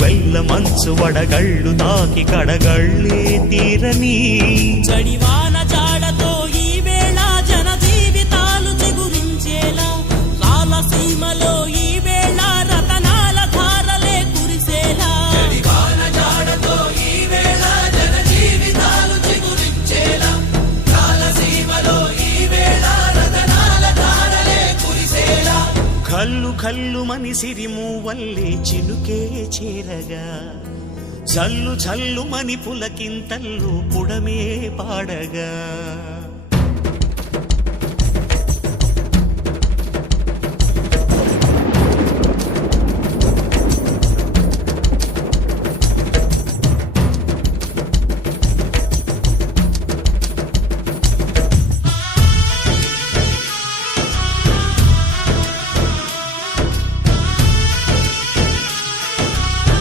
నిలువెల్ల మంచు వడగళ్ళు తాకి కడగళ్ళే తీరని చడివాన జాడతో ఈ వేళ జన జీవితాలు చిగురించేలా రాలసీమలో ఈ వేళ రతనాల ధారలే కురిసేలా చడివాన జాడతో ఈ వేళ జన జీవితాలు చిగురించేలా రాలసీమలో ఈ వేళ రతనాల ధారలే కురిసేలా కల్లు కల్లు మని సిరిమూవల్లే చినుకే చేరగా జల్లు జల్లు మని పులకింతల్లు పుడమే పాడగా